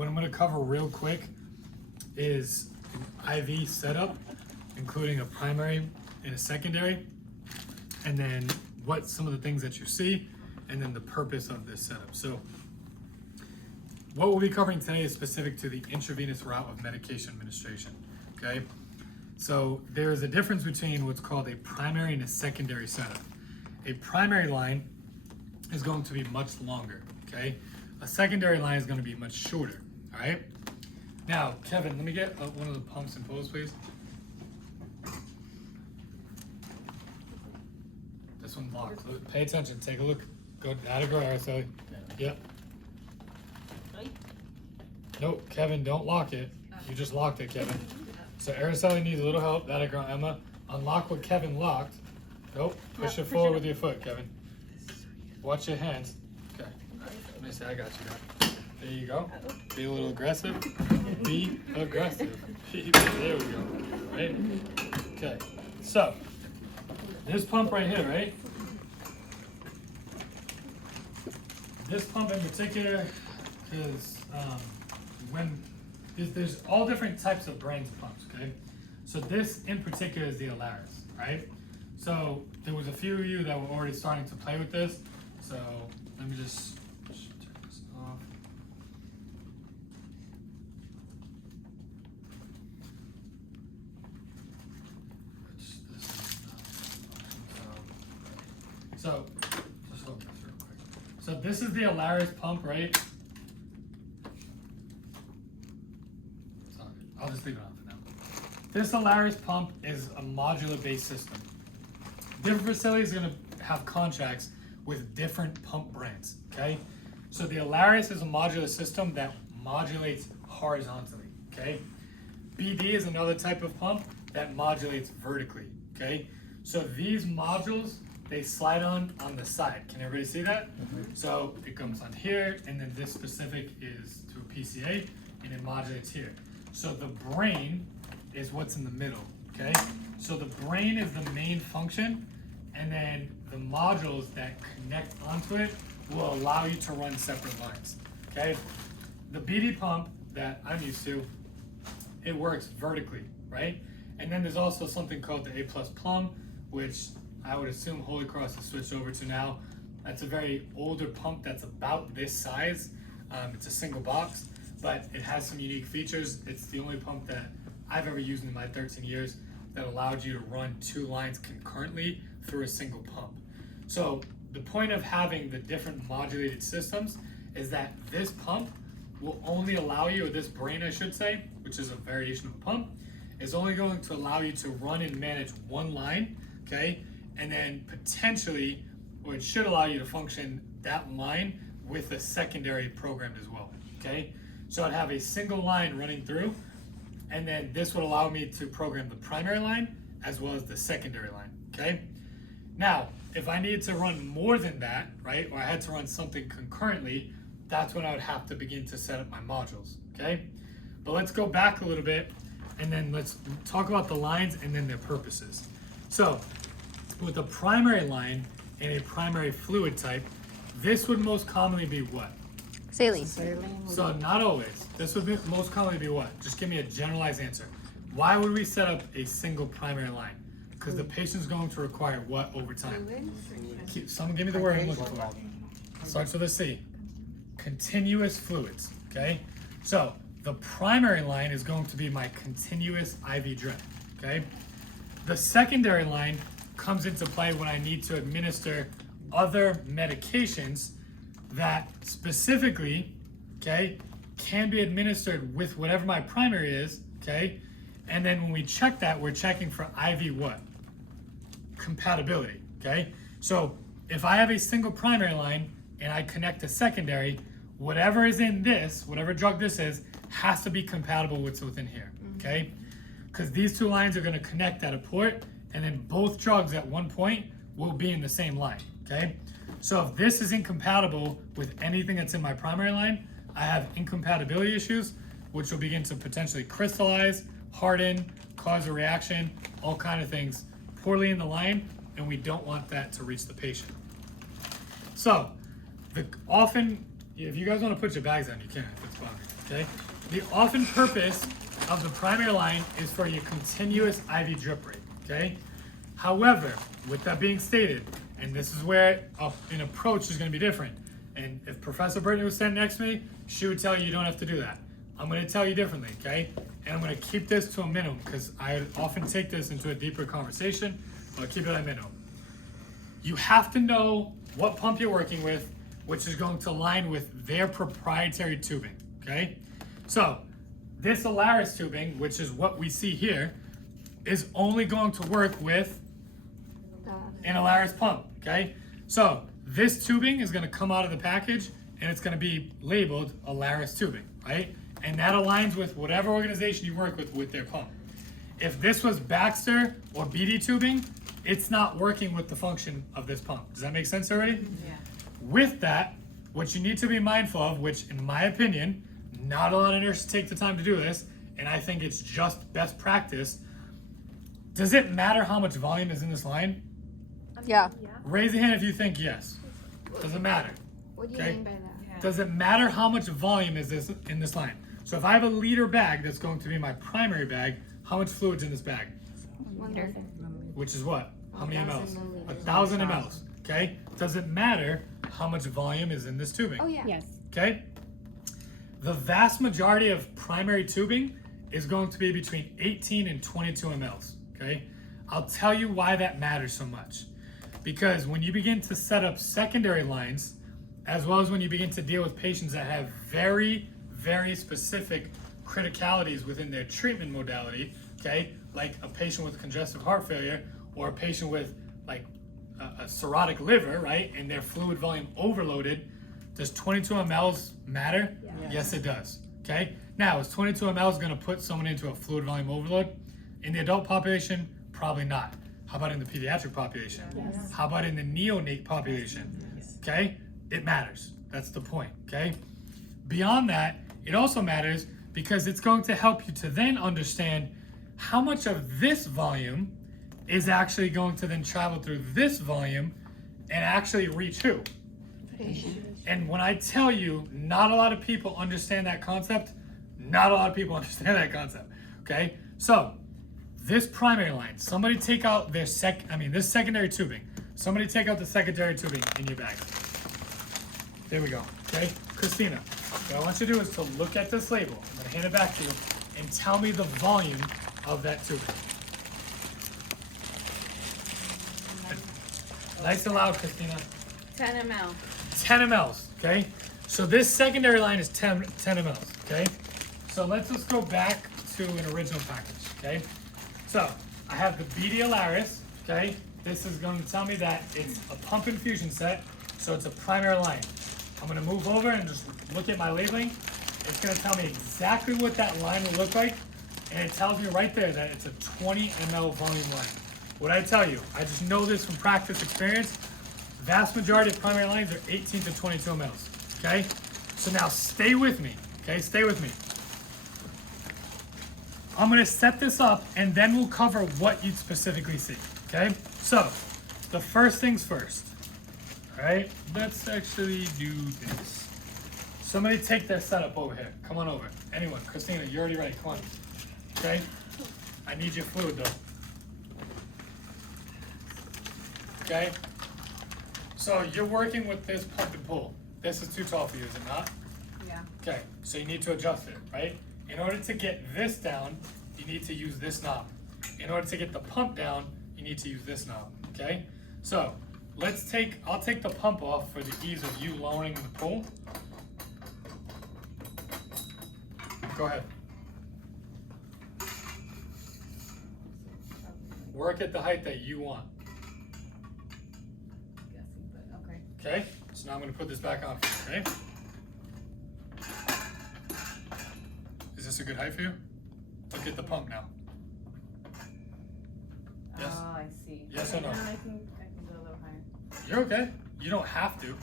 what I'm going to cover real quick is IV setup, including a primary and a secondary, and then what some of the things that you see, and then the purpose of this setup. So what we'll be covering today is specific to the intravenous route of medication administration, okay? So there is a difference between what's called a primary and a secondary setup. A primary line is going to be much longer, okay? A secondary line is going to be much shorter, all right? Now, Kevin, let me get one of the pumps and pulls, please. This one's locked. Pay attention, take a look. Go, gotta go, Araceli. Yep. Nope, Kevin, don't lock it. You just locked it, Kevin. So Araceli needs a little help. That'll go, Emma. Unlock what Kevin locked. Nope, push it forward with your foot, Kevin. Watch your hands. Okay. Let me see, I got you. There you go. Be a little aggressive. Be aggressive. There we go. Right? Okay. So, this pump right here, right? This pump in particular is when there's all different types of brands of pumps, okay? So this in particular is the Alaris, right? So there was a few of you that were already starting to play with this. So let me just turn this off. So just hold this real quick. So this is the Alaris pump, right? I'll just leave it on for now. This Alaris pump is a modular-based system. Different facilities are going to have contracts with different pump brands, okay? So the Alaris is a modular system that modulates horizontally, okay? BD is another type of pump that modulates vertically, okay? So these modules, they slide on the side. Can everybody see that? Mm-hmm. So it comes on here, and then this specific is to a PCA, and it modulates here. So the brain is what's in the middle, okay? So the brain is the main function, and then the modules that connect onto it will allow you to run separate lines, okay? The BD pump that I'm used to, it works vertically, right? And then there's also something called the A+ Plum, which I would assume Holy Cross has switched over to now. That's a very older pump that's about this size. It's a single box, but it has some unique features. It's the only pump that I've ever used in my 13 years that allowed you to run two lines concurrently through a single pump. So the point of having the different modulated systems is that this pump will only allow you, or this brain I should say, which is a variation of a pump, is only going to allow you to run and manage one line, okay? And then potentially, or it should allow you to function that line with a secondary program as well, okay? So I'd have a single line running through, and then this would allow me to program the primary line as well as the secondary line, okay? Now, if I needed to run more than that, right, or I had to run something concurrently, that's when I would have to begin to set up my modules, okay? But let's go back a little bit, and then let's talk about the lines and then their purposes. So, with a primary line and a primary fluid type, this would most commonly be what? Saline. So not always. This would most commonly be what? Just give me a generalized answer. Why would we set up a single primary line? Because the patient's going to require what over time? Someone give me the word I'm looking for. Starts with a C. Continuous fluids, okay? So the primary line is going to be my continuous IV drip, okay? The secondary line comes into play when I need to administer other medications that specifically, okay, can be administered with whatever my primary is, okay? And then when we check that, we're checking for IV what? Compatibility, okay? So if I have a single primary line and I connect a secondary, whatever is in this, whatever drug this is, has to be compatible with what's within here, okay? Because these two lines are gonna connect at a port, and then both drugs at one point will be in the same line, okay? So if this is incompatible with anything that's in my primary line, I have incompatibility issues, which will begin to potentially crystallize, harden, cause a reaction, all kind of things poorly in the line, and we don't want that to reach the patient. So often, if you guys want to put your bags on, you can if it's bothering you, okay? The often purpose of the primary line is for your continuous IV drip rate, okay? However, with that being stated, and this is where an approach is going to be different, and if Professor Brittany was standing next to me, she would tell you don't have to do that. I'm going to tell you differently, okay? And I'm going to keep this to a minimum because I often take this into a deeper conversation, but I'll keep it at a minimum. You have to know what pump you're working with, which is going to align with their proprietary tubing, okay? So this Alaris tubing, which is what we see here, is only going to work with an Alaris pump, okay? So this tubing is going to come out of the package and it's going to be labeled Alaris tubing, right? And that aligns with whatever organization you work with their pump. If this was Baxter or BD tubing, it's not working with the function of this pump. Does that make sense already? Yeah. With that, what you need to be mindful of, which in my opinion, not a lot of nurses take the time to do this, and I think it's just best practice. Does it matter how much volume is in this line? Yeah. Raise your hand if you think yes. Does it matter? What do you Okay. mean by that? Yeah. Does it matter how much volume is this in this line? So if I have a liter bag that's going to be my primary bag, how much fluid's in this bag? 1 liter. Which is what? How many 1,000 mLs? milliliters. 1,000 mLs. Okay? Does it matter how much volume is in this tubing? Oh yeah. Yes. Okay? The vast majority of primary tubing is going to be between 18 and 22 mLs. Okay? I'll tell you why that matters so much. Because when you begin to set up secondary lines, as well as when you begin to deal with patients that have very, very specific criticalities within their treatment modality, okay, like a patient with congestive heart failure or a patient with like a cirrhotic liver, right, and their fluid volume overloaded, does 22 mLs matter? Yeah. Yes, it does. Okay. Now, is 22 mLs going to put someone into a fluid volume overload? In the adult population, probably not. How about in the pediatric population? Yes. How about in the neonate population? Okay, it matters. That's the point. Okay. Beyond that, it also matters because it's going to help you to then understand how much of this volume is actually going to then travel through this volume and actually reach who? Patient. And when I tell you, not a lot of people understand that concept, not a lot of people understand that concept. Okay? So, this primary line, somebody take out their this secondary tubing. Somebody take out the secondary tubing in your bag. There we go. Okay? Christina, what I want you to do is to look at this label. I'm going to hand it back to you and tell me the volume of that tubing. Nice and loud, Christina. 10 ml. 10 mLs, okay? So this secondary line is 10 mLs, okay? So let's just go back to an original package, okay? So I have the BD Alaris, okay? This is going to tell me that it's a pump infusion set, so it's a primary line. I'm gonna move over and just look at my labeling. It's gonna tell me exactly what that line will look like, and it tells me right there that it's a 20 ml volume line. What I tell you, I just know this from practice experience, vast majority of primary lines are 18 to 22 mLs, okay? So now stay with me, okay? Stay with me. I'm gonna set this up and then we'll cover what you'd specifically see, okay? So, the first things first, all right? Let's actually do this. Somebody take their setup over here. Come on over. Anyone, Christina, you're already ready, come on. Okay? I need your fluid though. Okay? So you're working with this pump and pull. This is too tall for you, is it not? Yeah. Okay, so you need to adjust it, right? In order to get this down, you need to use this knob. In order to get the pump down, you need to use this knob, okay? So, I'll take the pump off for the ease of you lowering the pull. Go ahead. Work at the height that you want, Guessing, but okay. okay? So now I'm gonna put this back on for you, okay? Is this a good height for you? Look at the pump now. Yes? Oh, I see. Yes or no? I can go a little higher. You're okay. You don't have to.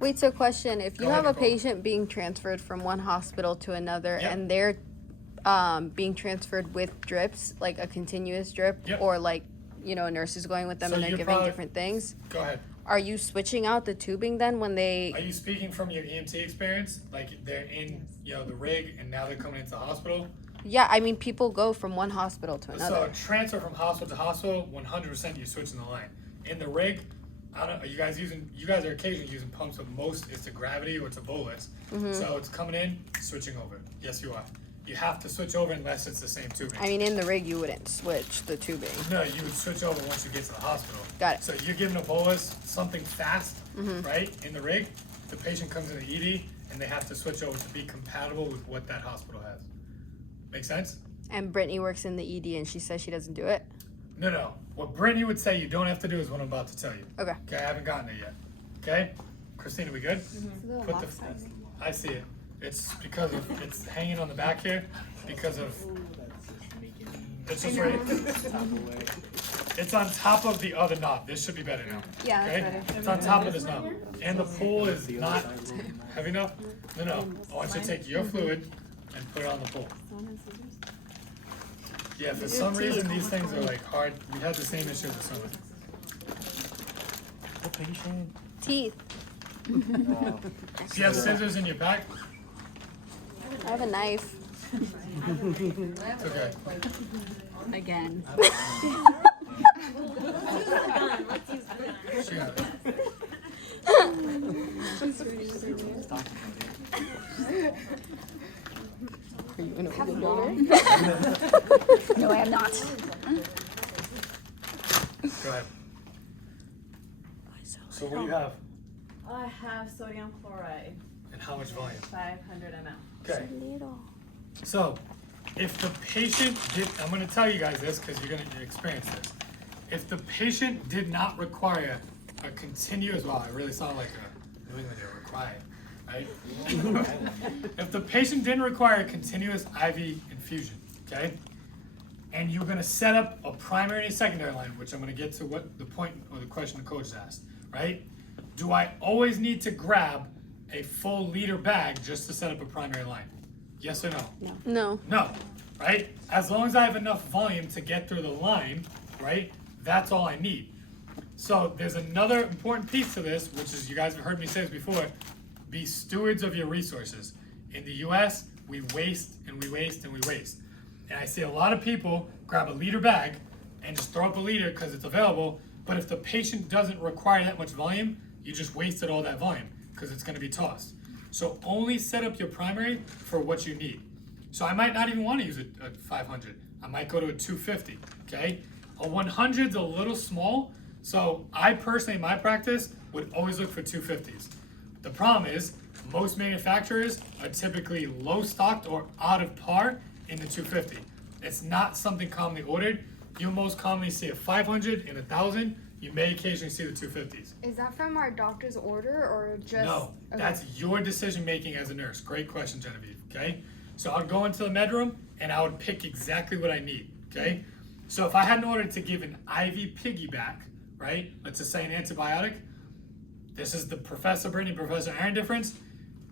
Wait, so question, if you Go have ahead, a Nicole. patient being transferred from one hospital to another Yep. and they're being transferred with drips, like a continuous drip, Yep. or like, a nurse is going with them So and they're you're giving probably- different things, Go ahead. Are you switching out the tubing then when they? Are you speaking from your EMT experience? Like they're in, the rig and now they're coming into the hospital? Yeah, I mean, people go from one hospital to So another. transfer from hospital to hospital, 100% you're switching the line. In the rig, I don't. Are you guys are occasionally using pumps, but most it's to gravity or it's a bolus. So it's coming in, switching over. Yes, you are. You have to switch over unless it's the same tubing. I mean, in the rig, you wouldn't switch the tubing. No, you would switch over once you get to the hospital. Got it. So you're giving a bolus, something fast, right, in the rig. The patient comes in the ED, and they have to switch over to be compatible with what that hospital has. Make sense? And Brittany works in the ED, and she says she doesn't do it. No. What Brittany would say you don't have to do is what I'm about to tell you. Okay. Okay, I haven't gotten it yet. Okay? Christina, we good? Put the. I see it. It's because of it's hanging on the back here because of it's just right. It's on top of the other knob. This should be better now. Yeah, that's Okay? better. It's on top of this knob. And the pole is not heavy enough. No. I want you to take your fluid and put it on the pole. Yeah, for some reason these things are like hard. We had the same issue with someone. What patient? Teeth. Do you have scissors in your pack? I have a knife. It's okay. Again. She got it. Are you an overbuilder? No, I am not. Go ahead. So what do you have? I have sodium chloride, And how much volume? 500 ml. Okay. So, if the patient did, I'm going to tell you guys this because you're going to experience this. If the patient did not require a continuous, wow, I really sound like a New Englander, required, right? If the patient didn't require a continuous IV infusion, okay, and you're going to set up a primary and a secondary line, which I'm going to get to what the point or the question the coach asked, right? Do I always need to grab a full liter bag just to set up a primary line? Yes or no? No. No, right? As long as I have enough volume to get through the line, right? That's all I need. So there's another important piece to this, which is, you guys have heard me say this before, be stewards of your resources. In the US, we waste and we waste and we waste. And I see a lot of people grab a liter bag and just throw up a liter because it's available, but if the patient doesn't require that much volume, you just wasted all that volume because it's going to be tossed. So only set up your primary for what you need. So I might not even want to use a 500. I might go to a 250, okay? A 100 is a little small, so I personally, in my practice, would always look for 250s. The problem is, most manufacturers are typically low stocked or out of par in the 250. It's not something commonly ordered. You'll most commonly see a 500 and 1,000. You may occasionally see the 250s. Is that from our doctor's order or just? No, Okay. that's your decision making as a nurse. Great question, Genevieve, okay? So I'd go into the med room and I would pick exactly what I need, okay? So if I had an order to give an IV piggyback, right? Let's just say an antibiotic. This is the Professor Brittany, Professor Aaron difference.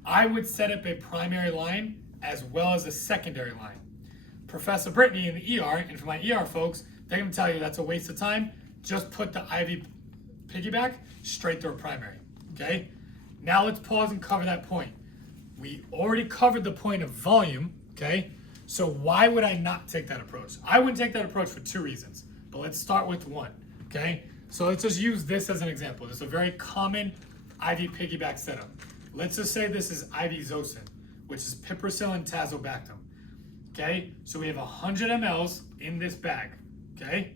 I would set up a primary line as well as a secondary line. Professor Brittany in the ER, and for my ER folks, they're gonna tell you that's a waste of time. Just put the IV piggyback straight through a primary, okay? Now let's pause and cover that point. We already covered the point of volume, okay? So why would I not take that approach? I wouldn't take that approach for two reasons, but let's start with one, okay? So let's just use this as an example. This is a very common IV piggyback setup. Let's just say this is IV Zocin, which is piperacillin tazobactam, okay? So we have 100 mLs in this bag, okay?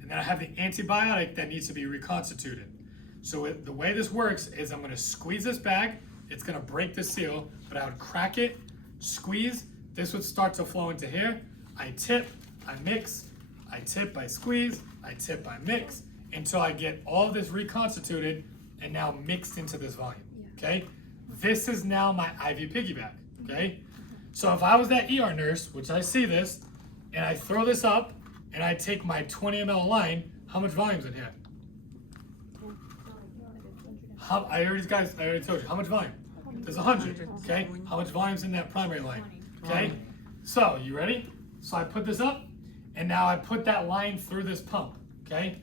And then I have the antibiotic that needs to be reconstituted. So the way this works is I'm gonna squeeze this bag, it's gonna break the seal, but I would crack it, squeeze, this would start to flow into here. I tip, I mix, I tip, I squeeze, I tip, I mix, until I get all of this reconstituted and now mixed into this volume, okay? This is now my IV piggyback, okay? So if I was that ER nurse, which I see this, and I throw this up, and I take my 20 ml line, how much volume's in here? I already told you, how much volume? There's 100, okay? How much volume's in that primary line, okay? So, you ready? So I put this up, and now I put that line through this pump, okay?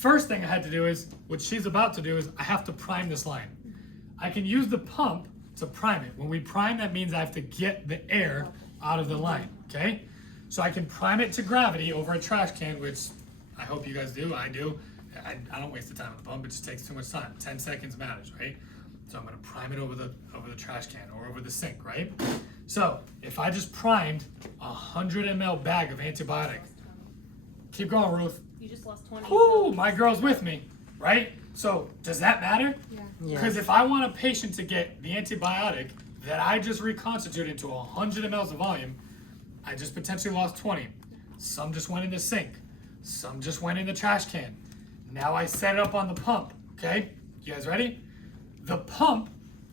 first thing I had to do is, what she's about to do is, I have to prime this line. I can use the pump to prime it. When we prime, that means I have to get the air out of the line, okay? So I can prime it to gravity over a trash can, which I hope you guys do, I do. I don't waste the time on the pump, it just takes too much time. 10 seconds matters, right? So I'm gonna prime it over the trash can or over the sink, right? So if I just primed a 100 ml bag of antibiotic, keep going, Ruth. You just lost 20. Ooh, my girl's with me, right? So does that matter? Yeah. Because if I want a patient to get the antibiotic that I just reconstituted into 100 mLs of volume, I just potentially lost 20. Some just went in the sink. Some just went in the trash can. Now I set it up on the pump, okay? You guys ready? The pump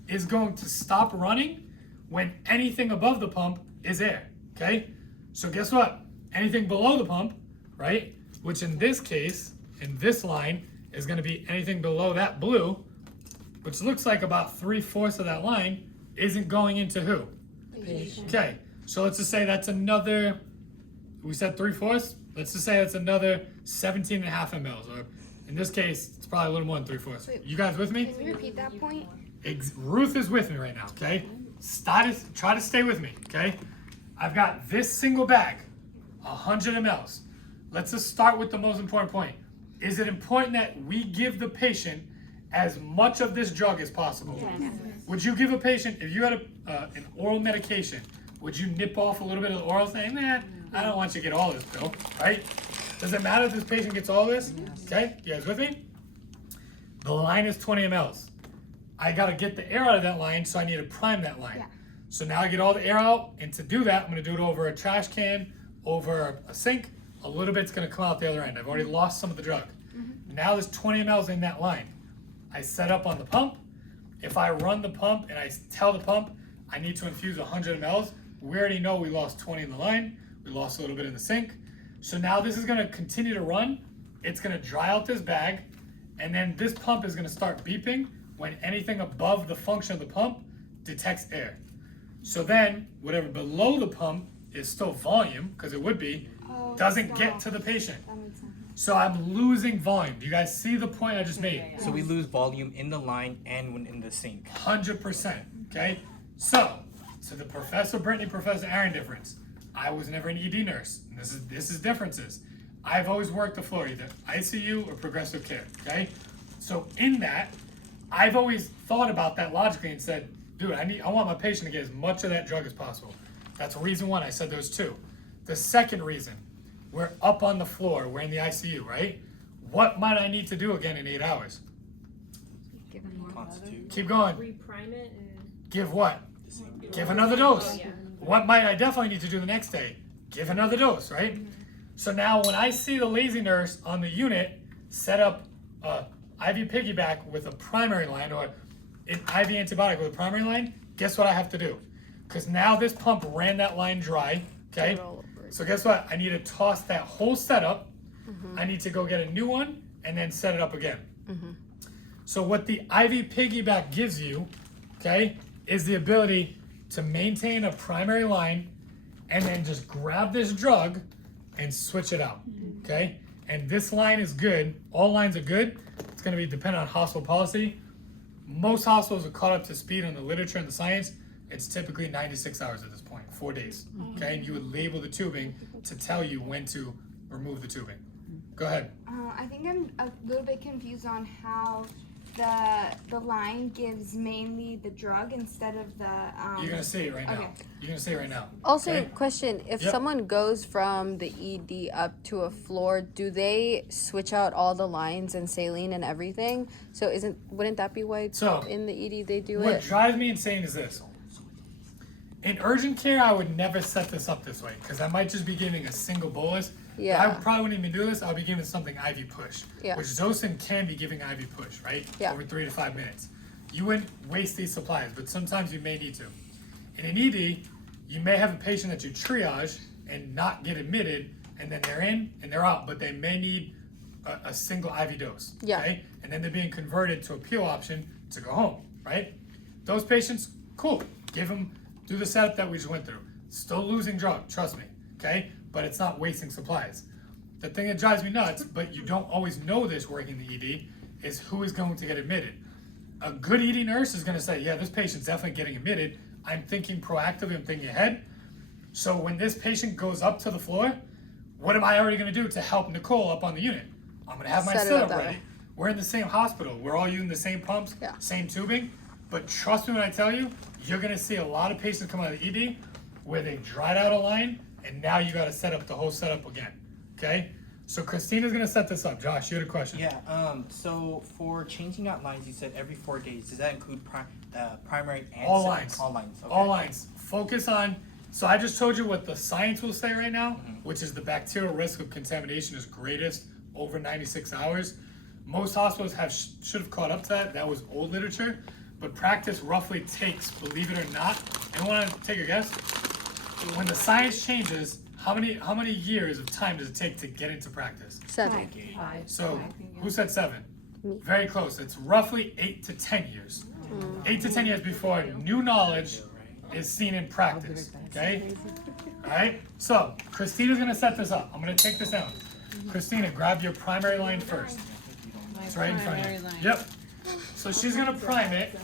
is going to stop running when anything above the pump is air, okay? So guess what? Anything below the pump, right? Which in this case, in this line, is gonna be anything below that blue, which looks like about 3/4 of that line, isn't going into who? Okay, so let's just say that's another, we said 3/4, let's just say that's another 17.5 mLs, or in this case, it's probably a little more than 3/4. Wait. You guys with me? Can we repeat that point? Ruth is with me right now, okay? Try to stay with me, okay? I've got this single bag, 100 mLs. Let's just start with the most important point. Is it important that we give the patient as much of this drug as possible? Yes. Would you give a patient, if you had an oral medication, would you nip off a little bit of the oral saying, nah, I don't want you to get all this pill, right? Does it matter if this patient gets all this? Okay, you guys with me? The line is 20 mLs. I gotta get the air out of that line, so I need to prime that line. Yeah. So now I get all the air out, and to do that, I'm gonna do it over a trash can, over a sink. A little bit's gonna come out the other end. I've already lost some of the drug. Now there's 20 mLs in that line. I set up on the pump. If I run the pump and I tell the pump I need to infuse 100 mLs, we already know we lost 20 in the line. We lost a little bit in the sink. So now this is gonna continue to run. It's gonna dry out this bag, and then this pump is gonna start beeping when anything above the function of the pump detects air. So then, whatever below the pump is still volume, because it would be, doesn't get to the patient. That makes sense. So I'm losing volume. Do you guys see the point I just made? So we lose volume in the line and when in the sink. 100%, okay? So the Professor Brittany, Professor Aaron difference. I was never an ED nurse. And this is differences. I've always worked the floor, either ICU or progressive care, okay? So in that, I've always thought about that logically and said, dude, I want my patient to get as much of that drug as possible. That's reason one, I said those two. The second reason, we're up on the floor, we're in the ICU, right? What might I need to do again in 8 hours? Give him more. Constitute. Keep going. Reprime it and. Give what? Give another dose. What might I definitely need to do the next day? Give another dose, right? So now when I see the lazy nurse on the unit set up a IV piggyback with a primary line or an IV antibiotic with a primary line, guess what I have to do? Because now this pump ran that line dry, okay? So guess what? I need to toss that whole setup. I need to go get a new one and then set it up again. So what the IV piggyback gives you, okay, is the ability to maintain a primary line and then just grab this drug and switch it out, okay? And this line is good. All lines are good. It's gonna be dependent on hospital policy. Most hospitals are caught up to speed on the literature and the science. It's typically 96 hours at this point, 4 days, okay? And you would label the tubing to tell you when to remove the tubing. Go ahead. I think I'm a little bit confused on how the line gives mainly the drug instead of the. You're gonna say it right now. Okay. You're gonna say it right now. Also, okay? question: if Yep. someone goes from the ED up to a floor, do they switch out all the lines and saline and everything? So wouldn't that be why So, in the ED they do What it? drives me insane is this. In urgent care, I would never set this up this way because I might just be giving a single bolus. Yeah. I probably wouldn't even do this. I'll be giving something IV push, Yeah. which Zosyn can be giving IV push, right? Yeah. Over 3 to 5 minutes. You wouldn't waste these supplies, but sometimes you may need to. In an ED, you may have a patient that you triage and not get admitted, and then they're in and they're out, but they may need a single IV dose. Yeah. Okay? And then they're being converted to a peel option to go home, right? Those patients, cool. Do the setup that we just went through. Still losing drug, trust me, okay? But it's not wasting supplies. the thing that drives me nuts, but you don't always know this working the ED, is who is going to get admitted. A good ED nurse is going to say, yeah, this patient's definitely getting admitted. I'm thinking proactively, I'm thinking ahead. So when this patient goes up to the floor, what am I already going to do to help Nicole up on the unit? I'm going to have my Set it up setup that ready. way. We're in the same hospital. We're all using the same pumps, Yeah. same tubing. But trust me when I tell you, you're going to see a lot of patients come out of the ED where they dried out a line, and now you got to set up the whole setup again. Okay? So Christina's going to set this up. Josh, you had a question. Yeah. So for changing out lines, you said every 4 days. Does that include primary and All second- lines. All lines. Okay. All lines. Focus on. So I just told you what the science will say right now, which is the bacterial risk of contamination is greatest over 96 hours. Most hospitals should have caught up to that. That was old literature, but practice roughly takes, believe it or not. Anyone want to take a guess? When the science changes, how many years of time does it take to get into practice? 7. 5. So who said 7? Very close. It's roughly 8 to 10 years. 8 to 10 years before new knowledge is seen in practice. Okay? Alright? So Christina's gonna set this up. I'm gonna take this out. Christina, grab your primary line first. It's right in front of you. Yep. So she's gonna prime it.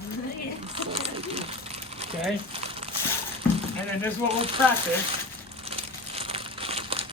Okay? And then this is what we'll practice.